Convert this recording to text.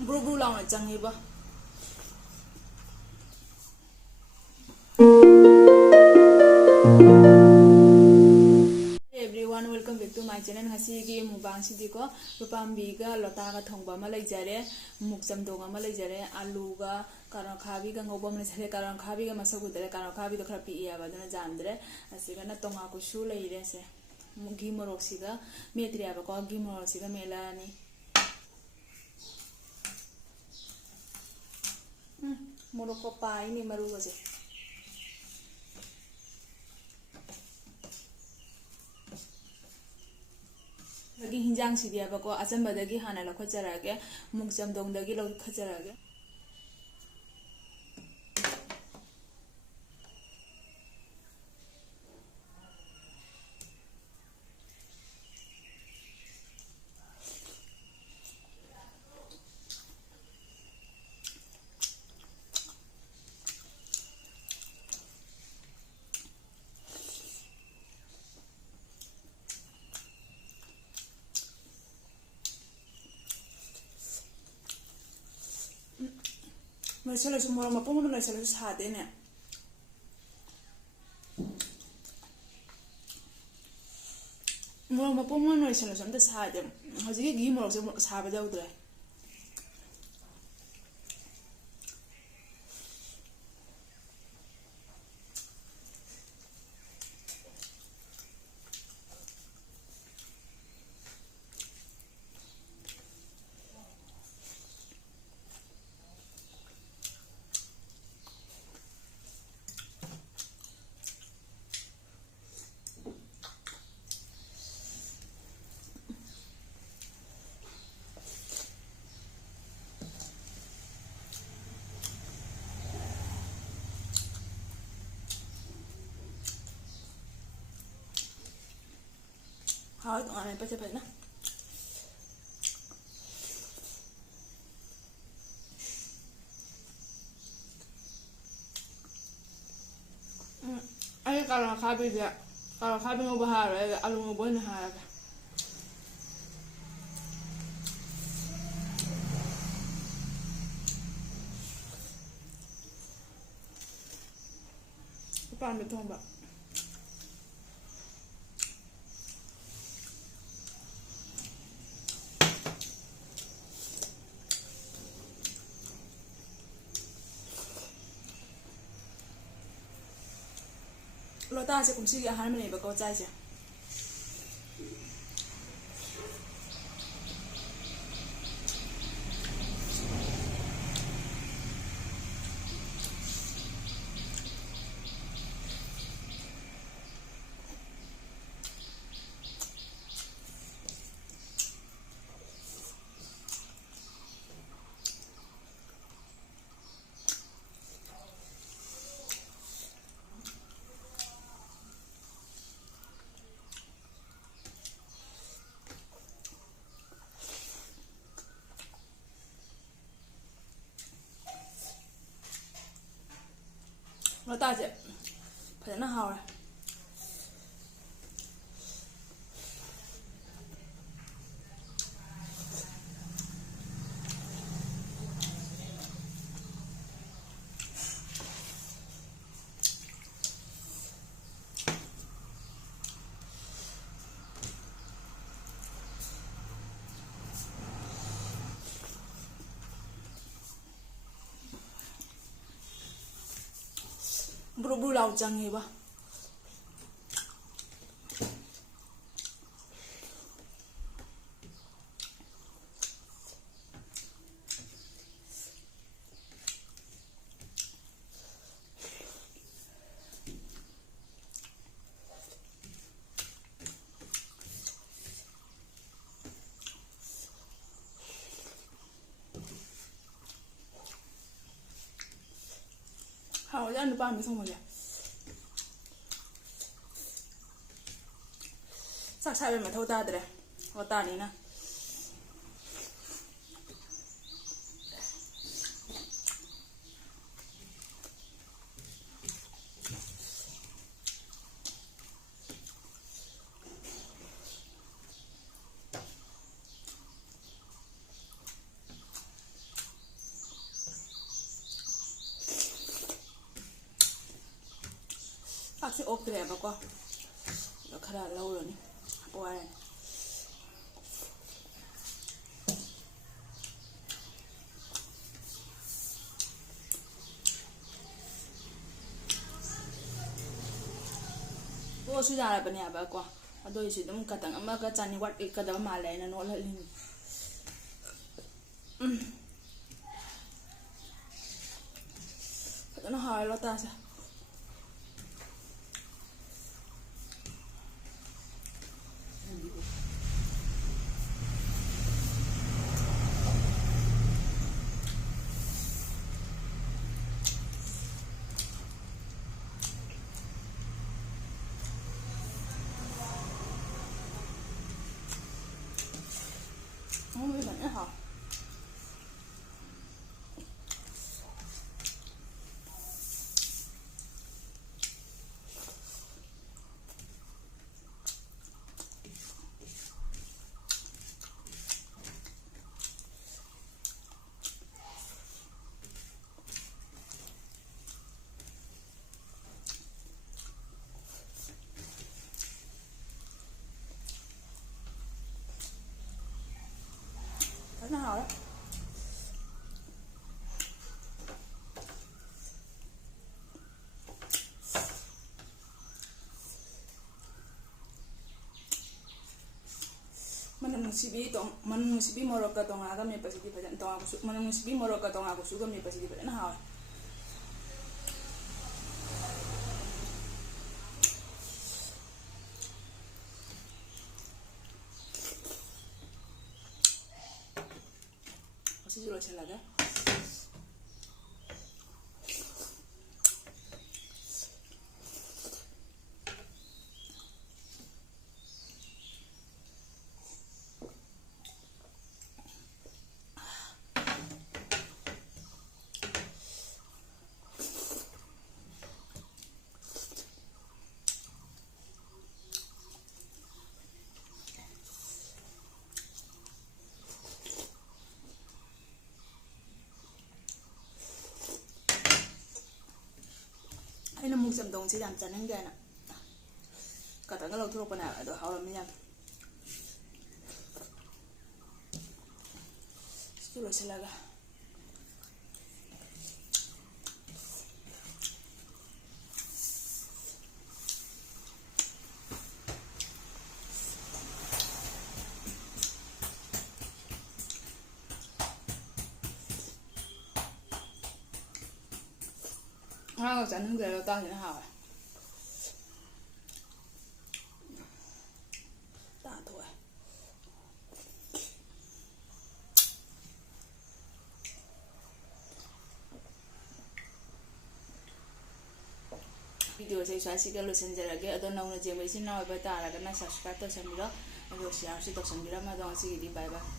Buru buru lawan changiba. Everyone, welcome back to my channel. Ngasi gi mubang sidiko rupambi ga lota ga thongba ma leijare mukjam donga ma leijare alu ga karan khabi ga ngobam leijare karan khabi ga masagudare karan khabi do khara pi iya ba dana jandre asiga na tonga ko shu leire se gi morok siga metriya ba ko gi morok siga melani morok ko pai ni maru ga je lagi hinjang sidia ba ko achamba dagi hana la khocharage mukjam dong dagi lo khocharage Mercelo su moro ma pongo non mercelo su sade ne moro ma pongo non mercelo su ante sade hoji gi moro su sabe da udre Hawat ngane pa cepet na ay karan khabi dia karan khabi ngo bahar alu ngo bon har pa me tomba lota se kumsi ga han me ba ko chai se lota se phana hawa buru buru lau changiba hawa jan pa me somo ya sak sai be ma thau ta dre ho ta ni na ꯆꯥꯛꯁꯦ ꯑꯣꯛꯇ꯭ꯔꯦꯕꯀꯣ ꯈꯔ ꯂꯧꯔꯅꯤ ꯋꯥꯏꯔꯅꯤ ꯄꯣꯠꯁꯨ ꯌꯥꯔꯕꯅꯦ ꯍꯥꯏꯕꯀꯣ ꯑꯗꯨ ꯑꯣꯏꯁꯨ ꯑꯗꯨꯝ ꯈꯇꯪ ꯑꯃꯒ ꯆꯥꯅꯤ ꯋꯥꯠꯀꯗꯕ ꯃꯥꯜꯂꯦ ꯑꯩꯅ ꯅꯣꯠꯍꯜꯂꯤꯅꯤ ꯐꯖꯅ ꯍꯥꯎꯔꯦ ꯂꯣꯇꯥꯁꯦꯐꯖꯅ ꯍꯥꯎꯔꯦ fazendo a hora. Manung sibi morok ka tonga ka me pasidi fajan tonga ko manung sibi morok ka tonga ko suga me pasidi fajan hawa masih jual selaga ꯑꯩꯅ ꯃꯨꯛ ꯆꯝꯊꯣꯡꯁꯦ ꯌꯥꯝ ꯆꯥꯅꯤꯡꯗꯦꯅ ꯈꯇꯪꯒ ꯂꯧꯊꯣꯔꯛꯄꯅꯦ ꯑꯗꯣ ꯍꯥꯎꯔꯝꯃꯤ ꯌꯥꯝ ꯁꯤꯁꯨ ꯂꯣꯏꯁꯤꯜꯂꯒ 하나가 짜는 거예요. 따지는 하와. 따도해. ꯚꯤꯗꯤꯑꯣꯁꯦ ꯁ꯭ꯋꯥꯏꯁꯤꯒ ꯂꯣꯏꯁꯤꯟꯖꯔꯒꯦ ꯑꯗꯣ ꯅꯧꯅ ꯌꯦꯡꯕ ꯏꯆꯤꯟ ꯏꯅꯥꯎ ꯑꯣꯏꯕ ꯇꯥꯔꯒꯅ ꯁꯕꯁꯀ꯭ꯔꯥꯏꯕ ꯇꯧꯁꯟꯕꯤꯔꯣ ꯑꯗꯨꯒ ꯁꯤꯌꯥꯔꯁꯨ ꯇꯧꯁꯟꯕꯤꯔꯝꯃꯣ ꯑꯗꯣ ꯉꯁꯤꯒꯤꯗꯤ ꯕꯥꯏ ꯕꯥꯏ